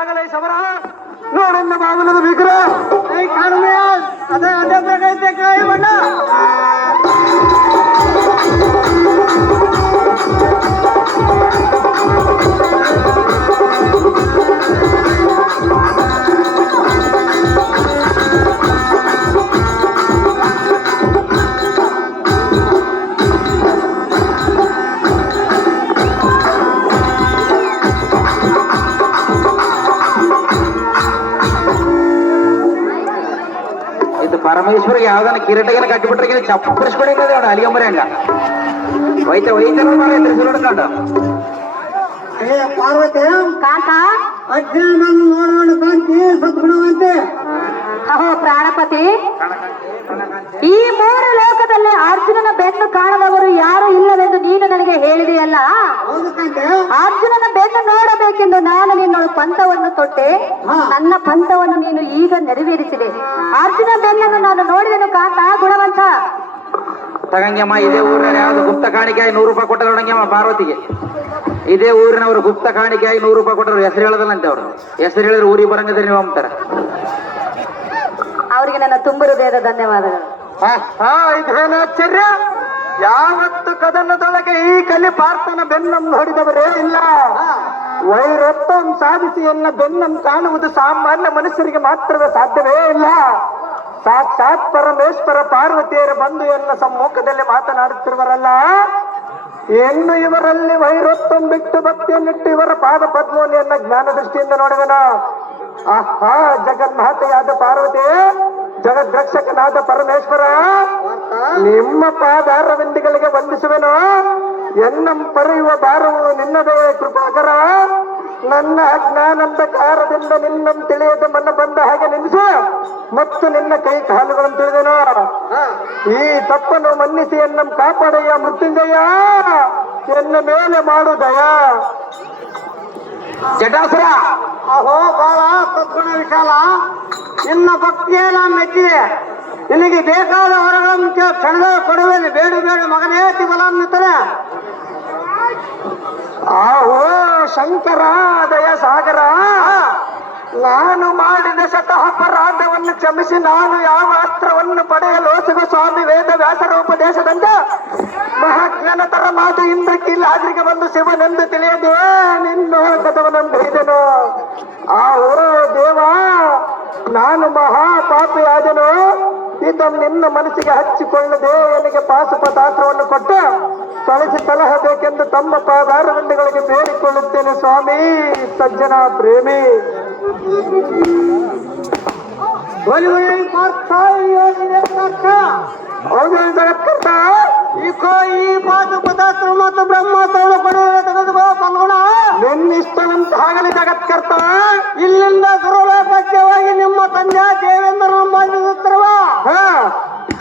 ಆಗಲೇ ಸಮರ ನೋಡನ್ನ ಬಾಗಿಲದ ಬಿಗ್ರ ಅದೇ ಅದೇ ಬೇಕೈತೆ ಕಾಯಿ ಬಣ್ಣ ಪರಮೇಶ್ವರಿಗೆ ಯಾವ್ದಾನ ಕಿರೀಟಗನ ಕಟ್ಟಿಬಿಟ್ರೆ ಚಪ್ಪರಿಸ್ಕೊಂಡಿದ್ದ ಅಲ್ಲಿಗಂಬರಿ ಹಂಗ ವೈದ್ಯ ನೋಡ್ಕೊಂಡು ಪಾರ್ವತಿ ಕಾಕ ಅಜ್ಜನ ನೋಡೋಣ ಕಾಂತಿ ಸದ್ಗುಣವಂತೆ ಅಹೋ ಪ್ರಾಣಪತಿ, ಈ ಮೂರು ಲೋಕದಲ್ಲಿ ಅರ್ಜುನನ ಬೆನ್ನು ಕಾಣದವರು ಯಾರು ಇಲ್ಲವೆಂದು ನೀನು ನನಗೆ ಹೇಳಿದೆಯಲ್ಲ. ಅರ್ಜುನನ ಬೆನ್ನು ನೋಡಬೇಕೆಂದು ನಾನು ನಿನ್ನ ಪಂಥವನ್ನು ತೊಟ್ಟೆ. ನನ್ನ ಪಂಥವನ್ನು ನೀನು ಈಗ ನೆರವೇರಿಸಿದೆ. ಅರ್ಜುನ ಬೆನ್ನನ್ನು ನಾನು ನೋಡಿದೆನು ಕಾಂತ ಗುಣವಂತ. ತಗಂಗೆಮ್ಮ, ಇದೇ ಊರಿನ ಯಾವ್ದು ಗುಪ್ತ ಕಾಣಿಕೆಯಾಗಿ 100 ರೂಪಾಯಿ ಕೊಟ್ಟರು ನೋಡಂಗೆಮ್ಮ ಪಾರ್ವತಿಗೆ. ಇದೇ ಊರಿನವರು ಗುಪ್ತ ಕಾಣಿಕೆಯಾಗಿ 100 ರೂಪಾಯಿ ಕೊಟ್ಟರು. ಹೆಸರು ಹೇಳದಲ್ಲಂತೆ ಅವ್ರು. ಹೆಸರು ಹೇಳಿದ್ರೆ ಊರಿಗೆ ಬರಂಗಿದ್ರೆ ನೀವು ಅಂತಾರೆ. ಅವರಿಗೆ ನನ್ನ ತುಂಬ ಹೃದಯದ ಧನ್ಯವಾದಗಳು. ಇದೇನು ಆಶ್ಚರ್ಯ! ಯಾವತ್ತು ಕದನದೊಳಗೆ ಈ ಕಲಿ ಪಾರ್ಥನ ಬೆನ್ನನ್ನು ಹೊಡೆದವರೇ ಇಲ್ಲ. ವೈರತ್ವಂ ಸಾಧಿಸಿ ಎಲ್ಲ ಬೆನ್ನನ್ನು ಕಾಣುವುದು ಸಾಮಾನ್ಯ ಮನುಷ್ಯರಿಗೆ ಮಾತ್ರವೇ ಸಾಧ್ಯವೇ ಇಲ್ಲ. ಸಾಕ್ಷಾತ್ ಪರಮೇಶ್ವರ ಪಾರ್ವತಿಯರ ಬಂಧು ಎನ್ನ ಸಮ್ಮುಖದಲ್ಲಿ ಮಾತನಾಡುತ್ತಿರುವರಲ್ಲ. ಇನ್ನು ಇವರಲ್ಲಿ ವೈರತ್ವಂ ಬಿಟ್ಟು ಭಕ್ತಿಯನ್ನಿಟ್ಟು ಇವರ ಪಾದ ಪದ್ಮೋನಿಯನ್ನ ಜ್ಞಾನ ದೃಷ್ಟಿಯಿಂದ ನೋಡುವನ. ಆಹಾ, ಜಗನ್ಮಾತೆಯಾದ ಪಾರ್ವತಿ, ಜಗದ್ರಕ್ಷಕನಾದ ಪರಮೇಶ್ವರ, ನಿಮ್ಮ ಪಾದಾರವಿಂದಿಗಳಿಗೆ ವಂದಿಸುವೆನು. ಎನ್ನಂ ಪರೆಯುವ ಭಾರವು ನಿನ್ನದೇ ಕೃಪಾಕರ. ನನ್ನ ಅಜ್ಞಾನಂದಕಾರದಿಂದ ನಿನ್ನಂ ತಿಳಿಯದ ಮನ ಬಂದ ಹಾಗೆ ನಿಲ್ಲಿಸು ಮತ್ತು ನಿನ್ನ ಕೈ ಕಾಲುಗಳನ್ನು ತಿಳಿದೆನು. ಈ ತಪ್ಪನ್ನು ಮನ್ನಿಸಿ ಎನ್ನಂ ಕಾಪಾಡಯ್ಯ ಮೃತ್ಯುಂಜಯ, ಎನ್ನ ಮೇಲೆ ಮಾಡುದಯ. ಜಟಾಸುರ, ಅಹೋ ಬಾಳ ಸದ್ಗುಣ ವಿಶಾಲ, ನಿನ್ನ ಭಕ್ತಿಯೆಲ್ಲ ಮೆಚ್ಚಿದೆ. ನಿನಗೆ ಬೇಕಾದ ವರಗಳನ್ನು ಕ್ಷಣದ ಕೊಡುವೆನು. ಬೇಡ ಬೇಡ ಮಗನೇ ತಿಬಲಾನ್ನುತ್ತಾನೆ. ಆಹೋ ಶಂಕರ ದಯ ಸಾಗರ, ನಾನು ಮಾಡಿದ ಶತಃ ಅಪರಾಧವನ್ನು ಕ್ಷಮಿಸಿ ನಾನು ಯಾವ ಅಸ್ತ್ರವನ್ನು ಪಡೆಯಲು ಸಿಗ ಸ್ವಾಮಿ ವೇದ ವ್ಯಾಸರ ಉಪದೇಶದಂತೆ ಮಹಾಜ್ಞಾನತರ ಮಾತು ಇಂದ್ರಕೀಲಾದ್ರಿಗೆ ಬಂದು ಶಿವನೆಂದು ತಿಳಿಯದೆ ನಿನ್ನ ಕಥವನನ್ನು ಬೈದನು. ಆಹೋ ದೇವ, ನಾನು ಮಹಾಪಾಪಿಯಾದನು. ಇದನ್ನು ನಿನ್ನ ಮನಸ್ಸಿಗೆ ಹಚ್ಚಿಕೊಳ್ಳದೆ ನನಗೆ ಪಾಶುಪತಾಸ್ತ್ರವನ್ನು ಕೊಟ್ಟು ಕಳಿಸಿ ಸಲಹಬೇಕೆಂದು ತಮ್ಮ ಪಾದಾರವಿಂದಗಳಿಗೆ ಬೇಡಿಕೊಳ್ಳುತ್ತೇನೆ ಸ್ವಾಮಿ. ಸಜ್ಜನ ಪ್ರೇಮಿ ಜಗತ್ಕರ್ತ, ಈಕೋ ಈ ಪಾಶುಪತಾಸ್ತ್ರ ಮತ್ತು ಬ್ರಹ್ಮಾಸ್ತ್ರವನ್ನು ಕೊಡುವ ತೆಗೆದುಕೋ ಪಲ್ಗುಣ. ನಿನ್ನಿಷ್ಟವಂತಾಗಲಿ ಜಗತ್ಕರ್ತ. ಇಲ್ಲಿಂದ ಸುರಲೋಕವಾಗಿ ನಿಮ್ಮ ತಂದೆ ದೇವೇಂದ್ರನ ಮಾಡಿರುತ್ತಿರುವ